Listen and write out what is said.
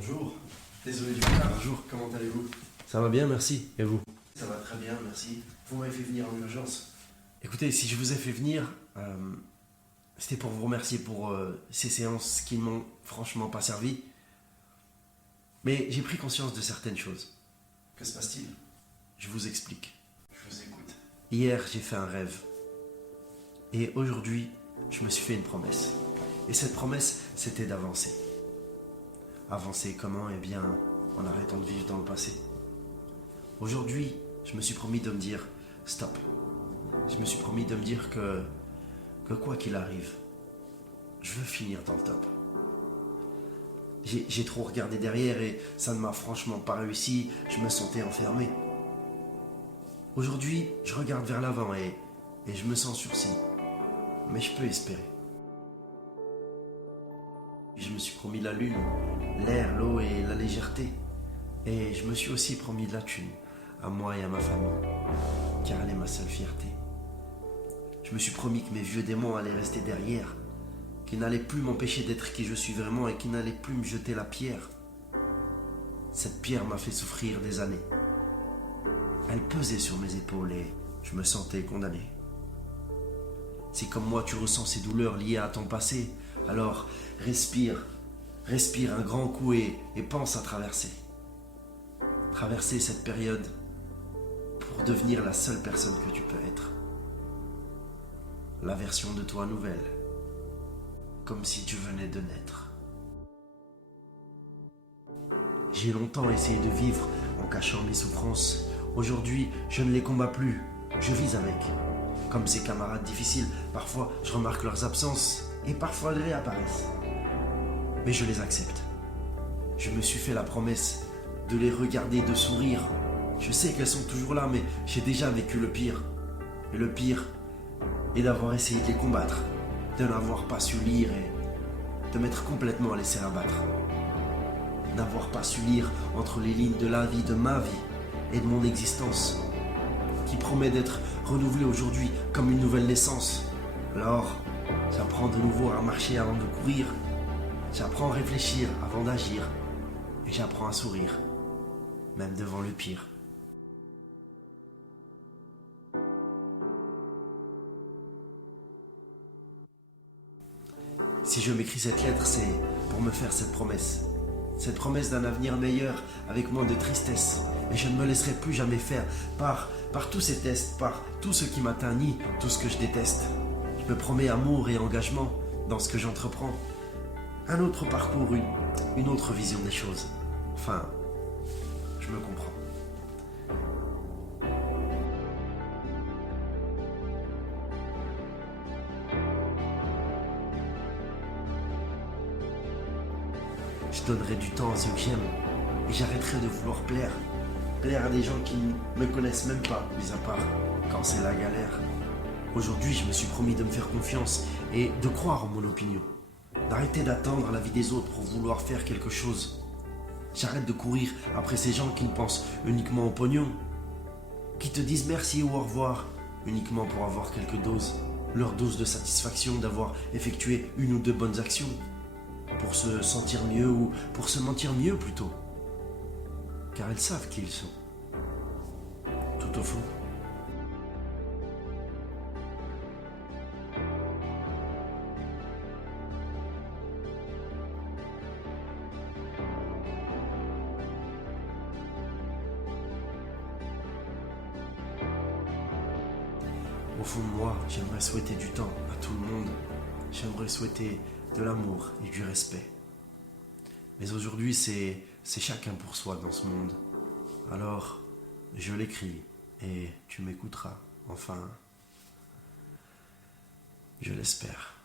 Bonjour, désolé du retard. Bonjour. Comment allez-vous? Ça va bien, merci. Et vous? Ça va très bien, merci. Vous m'avez fait venir en urgence. Écoutez, si je vous ai fait venir, c'était pour vous remercier pour ces séances qui ne m'ont franchement pas servi. Mais j'ai pris conscience de certaines choses. Que se passe-t-il? Je vous explique. Je vous écoute. Hier, j'ai fait un rêve. Et aujourd'hui, je me suis fait une promesse. Et cette promesse, c'était d'avancer. Avancer comment? Eh bien, en arrêtant de vivre dans le passé. Aujourd'hui, je me suis promis de me dire stop. Je me suis promis de me dire que quoi qu'il arrive, je veux finir dans le top. J'ai trop regardé derrière et ça ne m'a franchement pas réussi. Je me sentais enfermé. Aujourd'hui, je regarde vers l'avant et je me sens sursis. Mais je peux espérer. Je me suis promis la lune, l'air, l'eau et la légèreté. Et je me suis aussi promis de la thune, à moi et à ma famille, car elle est ma seule fierté. Je me suis promis que mes vieux démons allaient rester derrière, qu'ils n'allaient plus m'empêcher d'être qui je suis vraiment et qu'ils n'allaient plus me jeter la pierre. Cette pierre m'a fait souffrir des années. Elle pesait sur mes épaules et je me sentais condamné. Si comme moi tu ressens ces douleurs liées à ton passé, alors respire un grand coup et pense à traverser. Traverser cette période pour devenir la seule personne que tu peux être. La version de toi nouvelle, comme si tu venais de naître. J'ai longtemps essayé de vivre en cachant mes souffrances. Aujourd'hui, je ne les combats plus, je vis avec. Comme ces camarades difficiles, parfois je remarque leurs absences et parfois elles réapparaissent. Mais je les accepte. Je me suis fait la promesse de les regarder, de sourire. Je sais qu'elles sont toujours là, mais j'ai déjà vécu le pire. Et le pire est d'avoir essayé de les combattre, de n'avoir pas su lire et de m'être complètement laissé abattre. N'avoir pas su lire entre les lignes de la vie, de ma vie et de mon existence, qui promet d'être renouvelée aujourd'hui comme une nouvelle naissance. Alors, j'apprends de nouveau à marcher avant de courir, j'apprends à réfléchir avant d'agir, et j'apprends à sourire, même devant le pire. Si je m'écris cette lettre, c'est pour me faire cette promesse. Cette promesse d'un avenir meilleur, avec moins de tristesse. Et je ne me laisserai plus jamais faire par tous ces tests, par tout ce qui m'atteint, ni tout ce que je déteste. Je me promets amour et engagement dans ce que j'entreprends. Un autre parcours, une autre vision des choses. Enfin, je me comprends. Je donnerai du temps à ceux que j'aime et j'arrêterai de vouloir plaire. Plaire à des gens qui ne me connaissent même pas, mis à part quand c'est la galère. Aujourd'hui, je me suis promis de me faire confiance et de croire en mon opinion. D'arrêter d'attendre la vie des autres pour vouloir faire quelque chose. J'arrête de courir après ces gens qui ne pensent uniquement au pognon, qui te disent merci ou au revoir uniquement pour avoir quelques doses. Leur dose de satisfaction d'avoir effectué une ou deux bonnes actions. Pour se sentir mieux ou pour se mentir mieux plutôt. Car elles savent qui ils sont. Tout au fond. Au fond de moi, j'aimerais souhaiter du temps à tout le monde. J'aimerais souhaiter de l'amour et du respect. Mais aujourd'hui, c'est chacun pour soi dans ce monde. Alors, je l'écris et tu m'écouteras. Enfin, je l'espère.